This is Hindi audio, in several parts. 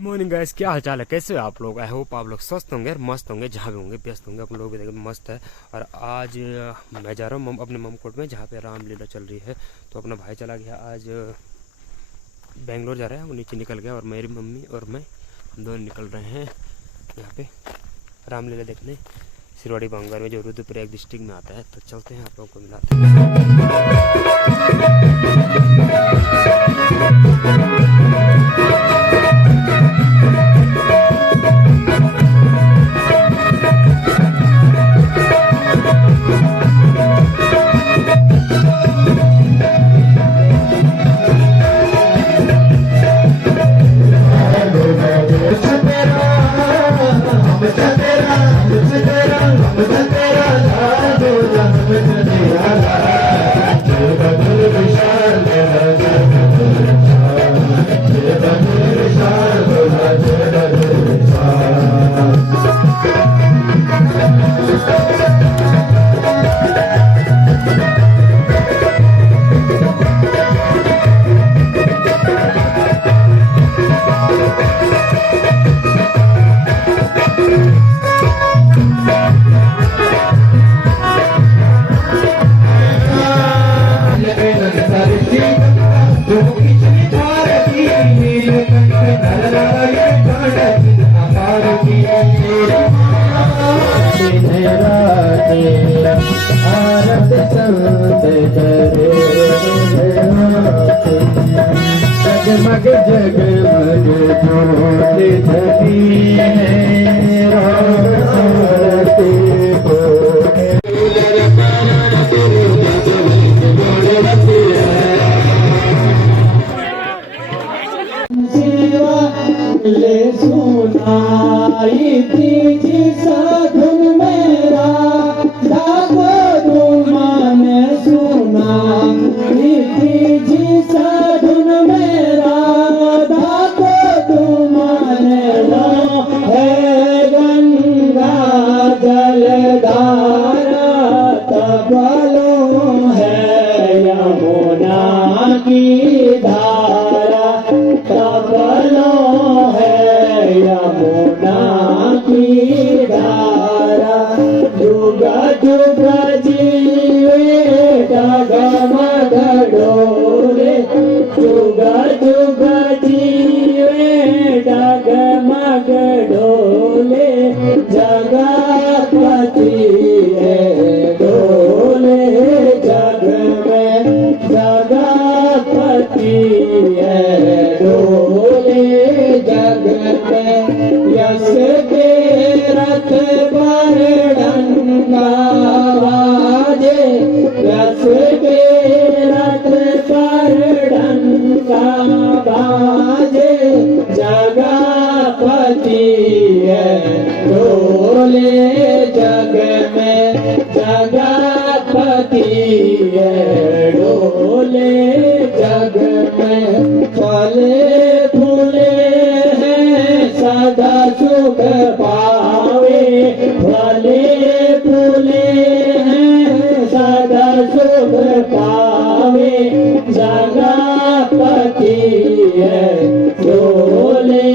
मॉर्निंग गाइस, क्या हाल चाल है? कैसे हो आप लोग? आई होप आप लोग स्वस्थ होंगे और मस्त होंगे, जहाँ भी होंगे व्यस्त होंगे। आप लोग भी देखिए मस्त है। और आज मैं जा रहा हूँ अपने ममकोट में, जहाँ पे रामलीला चल रही है। तो अपना भाई चला गया आज बेंगलोर जा रहा है, वो नीचे निकल गया और मेरी मम्मी और मैं हम दोनों निकल रहे हैं यहाँ पे रामलीला देखने, सिरवाड़ी बांगर में, जो रुद्रप्रयाग डिस्ट्रिक्ट में आता है। तो चलते हैं, आप लोगों को मिलाते जगमग जगमग ज्योति धरी है रामती को ले सुनाई थी साधुन मेरा दागो माने सुनाई थी साधुन मेरा दागो माने है गंगा जलधारा तबलो है यमुना की धारा तबलो है यमुना की धारा जुगा जुगा जीवे डगमग डोले जुगा जुगा जीवे डगमग डोले जगपति है डोले जग में जगपति है डोले जग में यश के रथ पर डंका बाजे यश के रथ पर डंका बाजे जगपति है डोले जग में जगपति है डोले जग में फले फूले हैं सदा सुख पावे फले फूले हैं सदा सुख पावे जगपति है डोले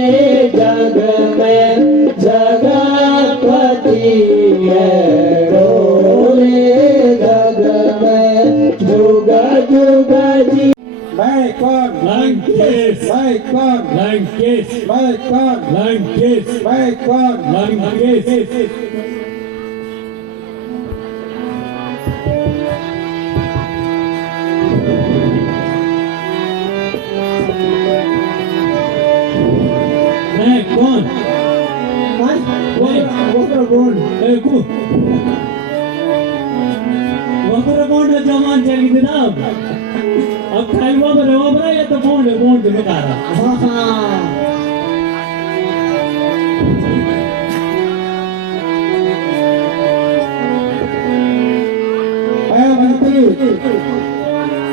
जग में जगपति है डोले जग में जुगा जुगा जी मैं कौन लंकेश मैं कौन लंकेश मैं कौन लंकेश मैं कौन लंकेश मैं कौन वक्र जमान चली जनाब अब खालवा में रवा बना या तो बॉन्ड में कारा मंत्री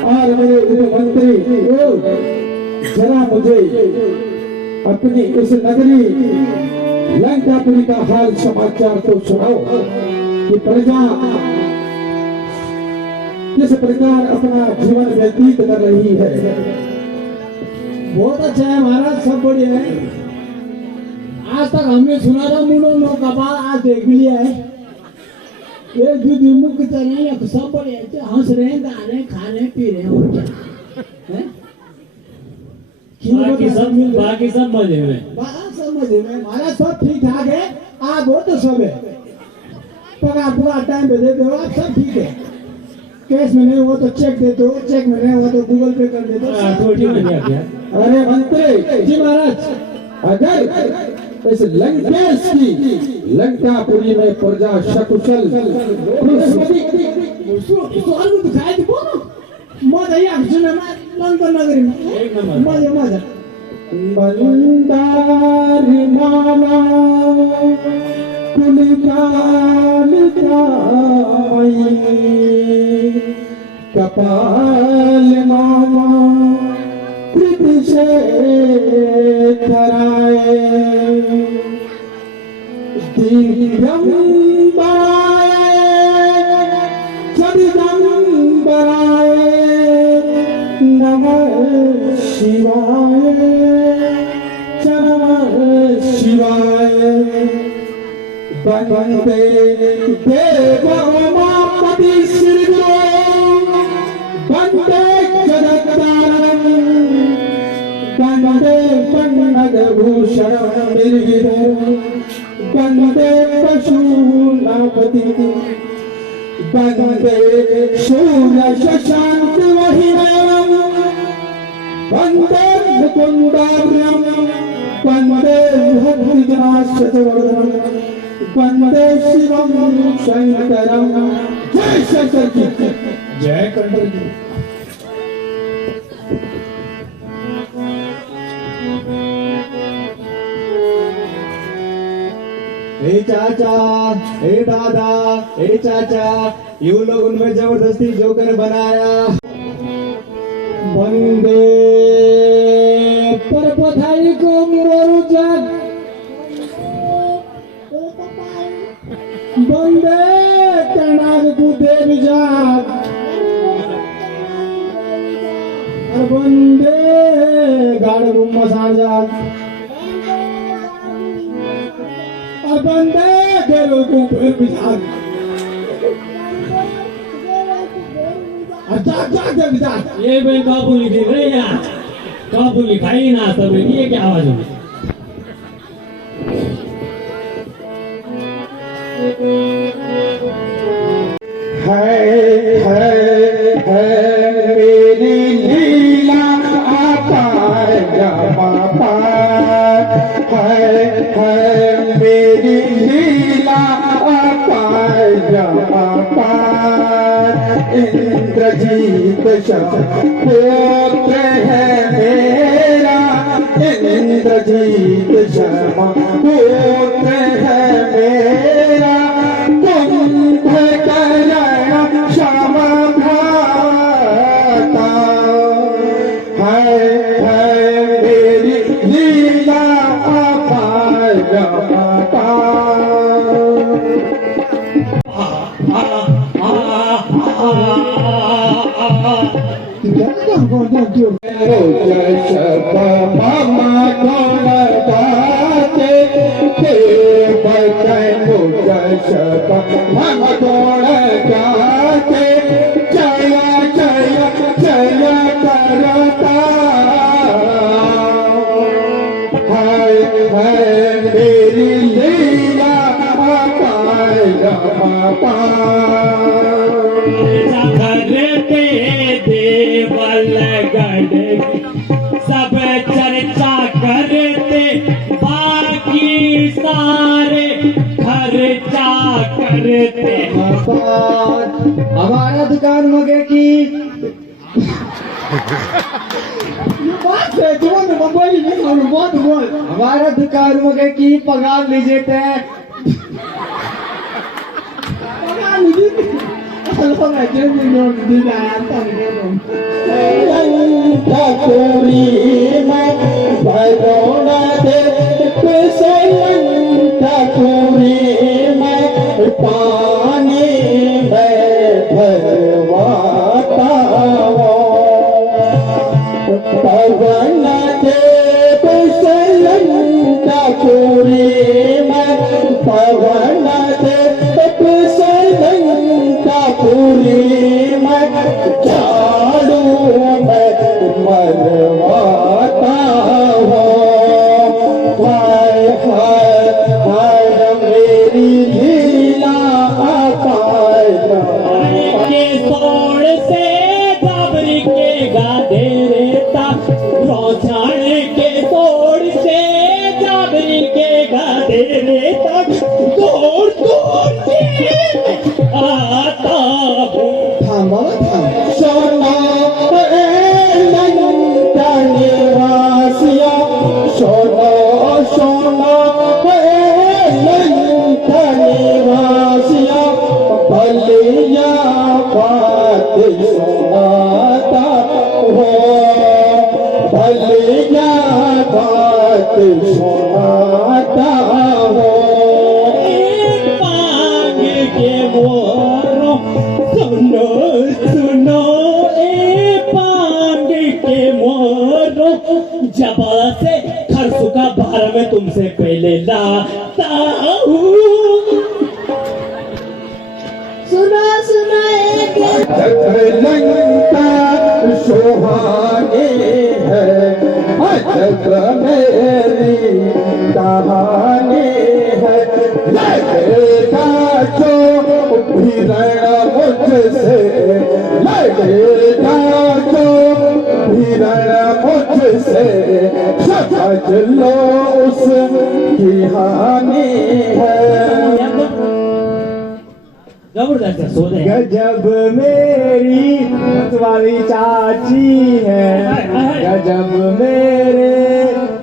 और मेरे उप मंत्री जरा मुझे अपनी इस नगरी लंकापुरी का हाल समाचार तो सुनाओ कि प्रजा किस प्रकार अपना जीवन व्यतीत कर रही है। बहुत अच्छा है महाराज, सब बढ़िया है। तक हमने सुना था मुंडो नो कपाल, आज देख भी लिया है। ये दूध मुख चले या सब बड़े हंस रहे हैं, गा रहे हैं, खा रहे हैं, पी रहे हैं, और क्या है? बाकी सब मजे में। बात समझ में हमारा सब ठीक ठाक है। आप हो तो सब है, पगार पूरा टाइम पे देते हो आप, सब ठीक है। कैश में नहीं हुआ तो चेक देते हो, चेक में नहीं हुआ तो गूगल पे कर देते हो। छोटी में क्या किया? अरे मंत्री जी महाराज, अगर इस लंकेश की लंकापुरी में प्रजा सकुशल सवाल को दिखाई दे बोलो मजा ही आप सुने ना लंदन नगरी में एक नंबर। मजा मजा बंदार माला कुलकाल काई कपाल मामा कृत से कराए दिव्यम बराए सदिगम बराए नमः शिवाय नमः शिवाय वंदे देव उमापति श्री गुरु वंदे जगत्तारणं वंदे पन्नगभूषण निर्विघ्नं वंदे पशूनापति वंदे शूलशशांक वहिनं वंदे मुकुंदाभ्रम वंदे भद्रजनाश्चवर्धनम वंदे शिवम शंकरम। जय शंकर की जय कंकर की। हे चाचा, हे दादा, हे चाचा, यू लोग उनमें जबरदस्ती जोकर बनाया। वंदे परपथाई को मोरु जग वंदे कनाग को देव जाग और वंदे गाड़ को मसार जाग और वंदे गेलो को फिर बिजाग। जाग जाग जाग जाग। ये भाई काबू लिखी रहे यार, काबू लिखाई ना तब ये क्या आवाज होगी? है मेरी लीला अपार जमापार है मेरी लीला अपार जमापार। इंद्रजीत पुत्र है मेरा इंद्रजीत शर्मा पुत्र है मेरा कुंभकर्ण श्याम भ्राता है मेरी लीला अपार मामा कौन गाते मामा कौन गाते जय जय जय करता है मेरी लीला करते देवल गढ़ सब चर्चा करते, बाकी सारे खर्चा करते। हमारा दुकान मगे की बात है जो मोबाइल में और बहुत बोल हमारा दुकान मगे की पगार लीजिए थे पगार लीजिए हेलो मैं जेब में दिला ठाकुरी में भरोना दे ठाकुरी में पानी में भरवाता पवन दे ठाकुरी आएगा तेरे तक दौड़ दौड़ के आता हूँ। थाम बाबा थाम। सोना लंका निवासिया सोना सोना लंका निवासिया भलिया बात सुनाता हो भलिया बात सुनाता हो। मांग के मोरो सुनो सुनो ए पांग के मोरो जब से खरसू का भार में तुमसे पहले लाता हूँ। सुना सुना एक लंका सुहानी है अजब मेरी कहानी है लगेगा जो भिरण मुझसे लगेगा जो भिरण मुझसे समझ लो उसकी हानि है। जबरदस्त है, सो रहे हैं। गजब मेरी वाली चाची है गजब मेरे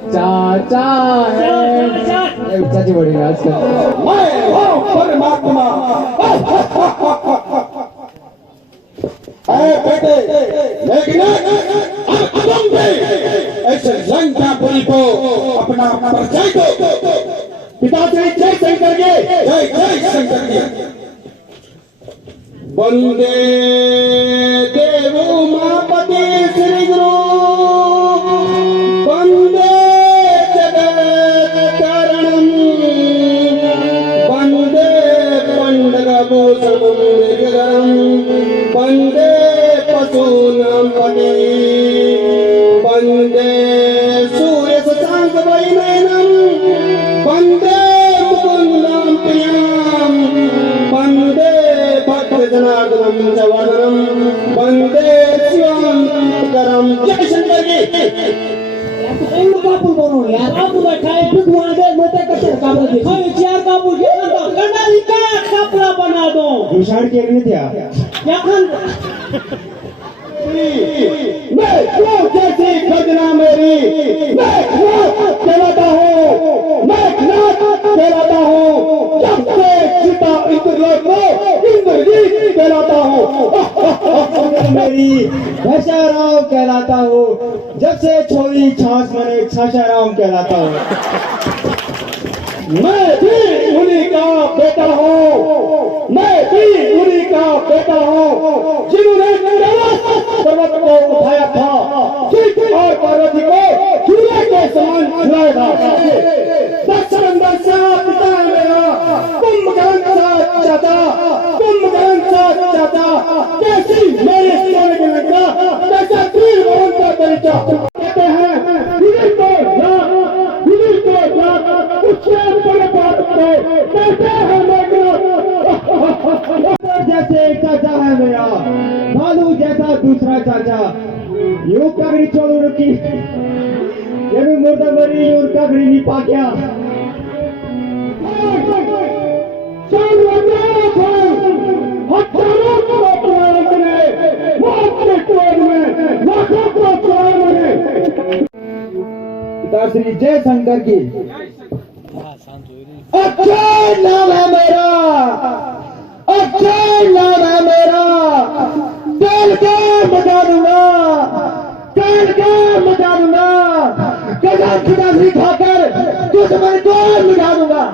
चाचा है। चाची बड़ी है आजकल। मैं हूँ परमात्मा बेटे लेकिन अब तुम भी ऐसे लंकापुरी को अपना परिचय दो। पिताश्री जय शंकर के जय जय शंकर के। वंदे देवो उमापति श्री गुरु वंदे जगत कारणम वंदे पंडरभूषणम निर्गरम वंदे पशूनां पति वंदे सूर्य शशांक वैनयनम वंदे मुकुंदं प्रियम वंदे जनार्दनम जवानरम वंदे शिवंकरम। जय शंकर की। कापूर बनवून यार कापूर काय पिकवान दे मते कसे कापूर दे खाली चार कापूर घे ना कंडाली का कपड़ा बना दो विशाल के लिए दिया क्या खान मैं क्यों कैसी खजना मेरी मैं क्यों कहलाता हूँ मैं क्यों कहलाता हूँ जब से सीता इंद्रलोक में इंद्रजीत कहलाता हूँ। मेरी भैसाराम कहलाता हूँ जब से छोरी छाछ मने छाछाराम कहलाता हूँ। मैं भी उन्हीं का बेटा हूँ मैं भी उन्हीं का बेटा हूँ जिन्होंने कैलाश पर्वत को उठाया था शिव और पार्वती को चूल्हे के समान झुलाया था। दक्षिण सा पिता मेरा कुंभकर्ण सा चाचा कुंभकर्ण सा चाचा कैसी मेरे सोने के लंका कैसा तीर भवन का परिचय कहते हैं उससे बड़े बात कहते हैं जैसे एक चाचा है मेरा भालू जैसा दूसरा चाचा यूं कागड़ी चोलू रुकी ये भी मुर्दा मरी यूं कागड़ी नहीं पा गया। पिताश्री जय शंकर की। अक्षय नाम है मेरा अक्षय नाम है मेरा काल का मजा दूंगा काल का मजा दूंगा कसम खुदा से खाकर दुश्मन को मिटा दूंगा।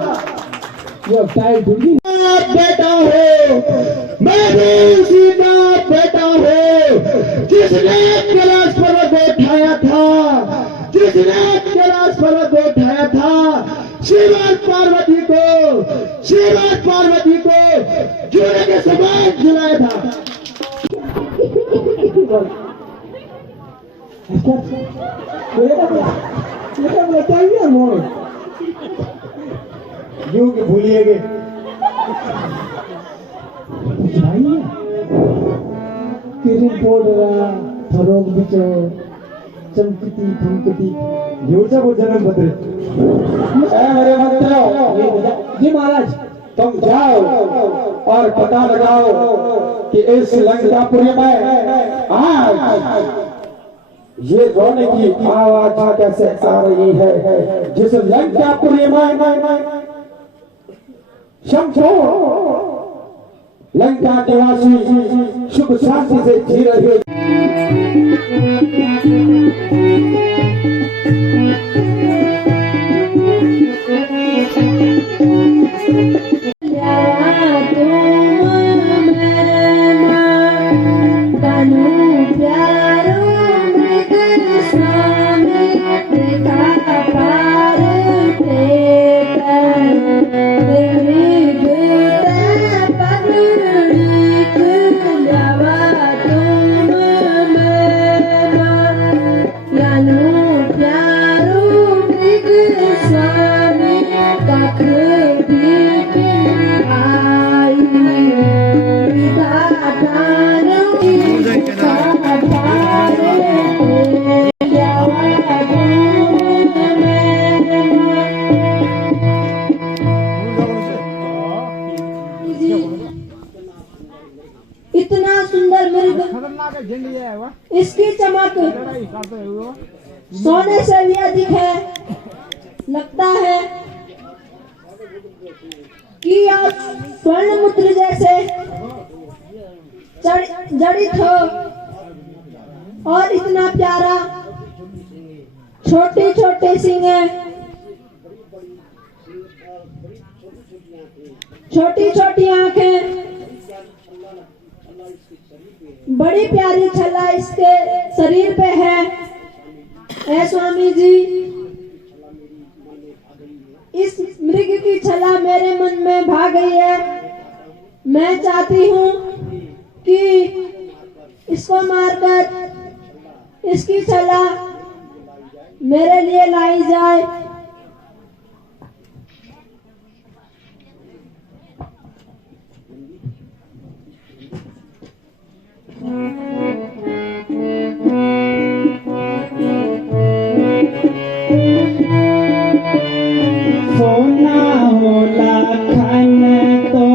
बेटा हो मैं भी उसी का बेटा हो जिसने कैलाश पर्वत को उठाया था जिसने कैलाश पर्वत को उठाया था शिव और पार्वती को चूल्हे के समान जलाया था। यूं कि भूलिएगे किरण पोडरा थरोग बिचो चमकती थमकती यूं सब जन्म बदले मेरे मंत्र जी महाराज। तुम जाओ और पता लगाओ कि इस लंकापुरी में आज ये रोने की आवाज कैसे आ रही है, जिस लंकापुरी में शमशो लंका निवासी सुख शांति से जी रहे। इतना सुंदर मृग, इसकी चमक सोने से भी अधिक है। लगता है कि आप स्वर्ण मुद्र जैसे जड़ित हो और इतना प्यारा, छोटे छोटे सींग, छोटी छोटी आंखें, बड़ी प्यारी छला इसके शरीर पे है। ऐ स्वामी जी, इस मृग की छला मेरे मन में भा गई है। मैं चाहती हूँ कि इसको मारकर इसकी छला मेरे लिए लाई जाए। सोना होला खन तो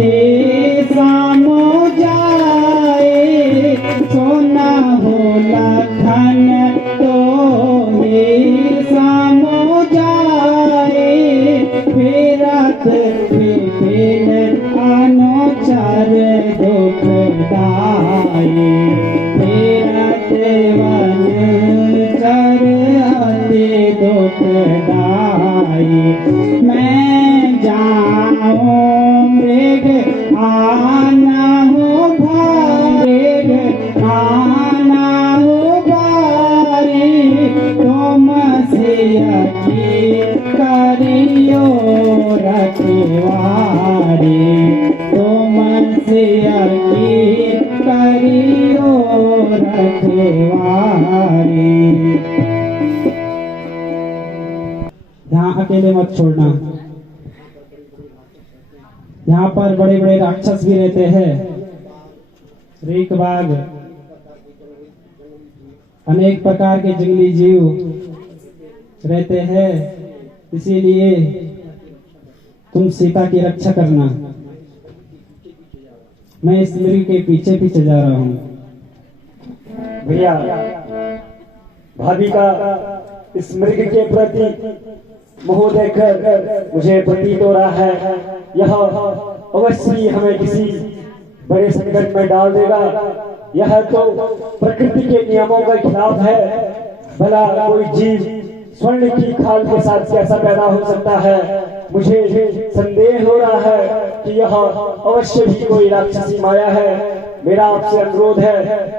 ये सामो जाए, सोना होला खन तो ये सामो जाए, फिरत विपिन अनुचर दुखदाई, फिरत वन चर अति दुखदाई। मैं जाऊं मृग आना हो भारी, आना हो भारी, तुम सिया की करियो रखवारी, तुम सिया की करियो रखवारी। यहाँ अकेले मत छोड़ना, यहाँ पर बड़े बड़े राक्षस भी रहते हैं, रीक बाघ, अनेक प्रकार के जंगली जीव रहते हैं। इसीलिए तुम सीता की रक्षा करना। मैं इस मृग के पीछे पीछे जा रहा हूँ। भैया, भाभी का इस मृग के प्रति मोह देखकर मुझे प्रतीत हो रहा है यह अवश्य ही हमें किसी बड़े संकट में डाल देगा। यह तो प्रकृति के नियमों के खिलाफ है। भला कोई जीव स्वर्ण की खाल के साथ कैसा पैदा हो सकता है? मुझे संदेह हो रहा है कि यह अवश्य ही कोई राक्षसी माया है। मेरा आपसे अनुरोध है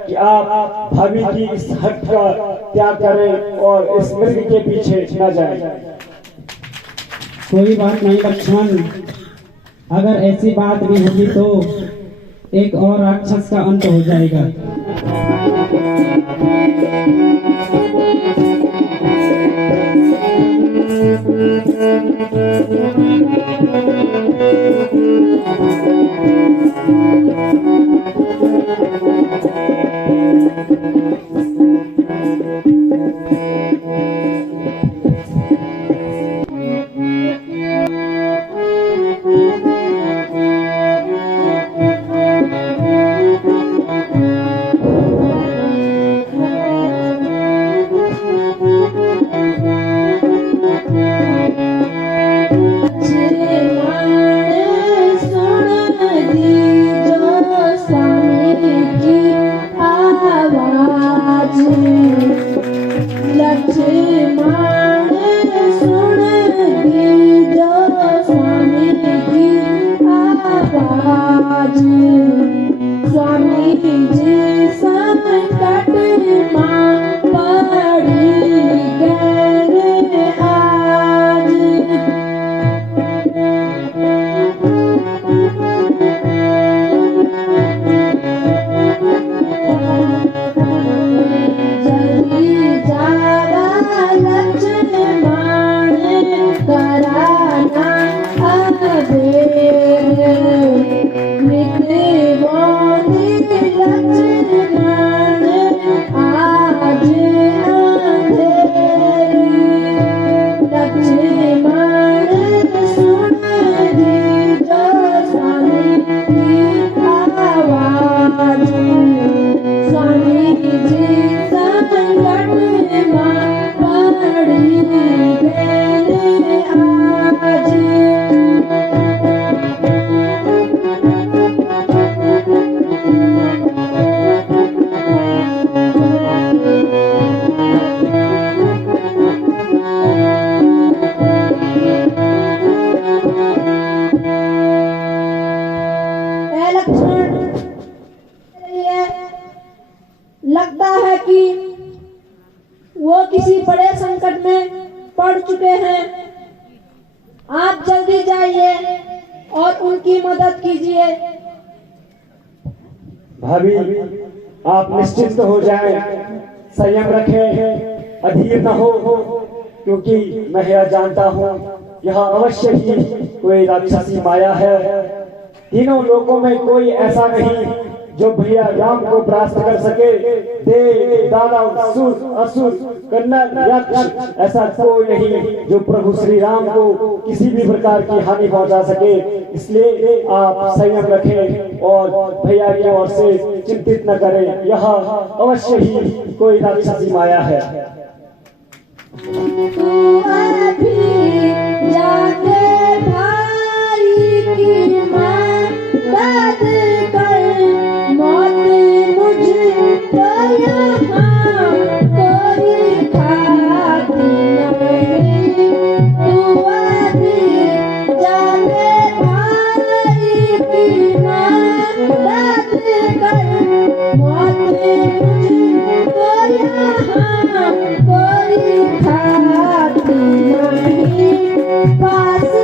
कि आप भाभी की इस हट का त्याग करें और इस मृग के पीछे न जाएं। कोई बात नहीं लक्ष्मण, अगर ऐसी बात भी होगी तो एक और राक्षस का अंत हो जाएगा। आप जल्दी जाइए और उनकी मदद कीजिए। भाभी, आप निश्चिंत हो जाएं, संयम रखें, अधीर न हो, क्योंकि मैं यह जानता हूँ यहाँ अवश्य ही कोई राक्षसी माया है। तीनों लोगों में कोई ऐसा नहीं जो भैया राम को परास्त कर सके। देव, दानव, असुर, कन्नड़, यक्ष, ऐसा कोई नहीं जो प्रभु श्री राम को किसी भी प्रकार की हानि पहुंचा सके। इसलिए आप संयम रखें और भैया की ओर से चिंतित न करें। यह अवश्य ही कोई राक्षसी माया है। तू अभी जाके भाई की मदद कर, मौत मुझको यहाँ कोई खाती नहीं। तू अभी जाके भाई की मदद कर, मौत मुझको यहाँ कोई खाती नहीं। पास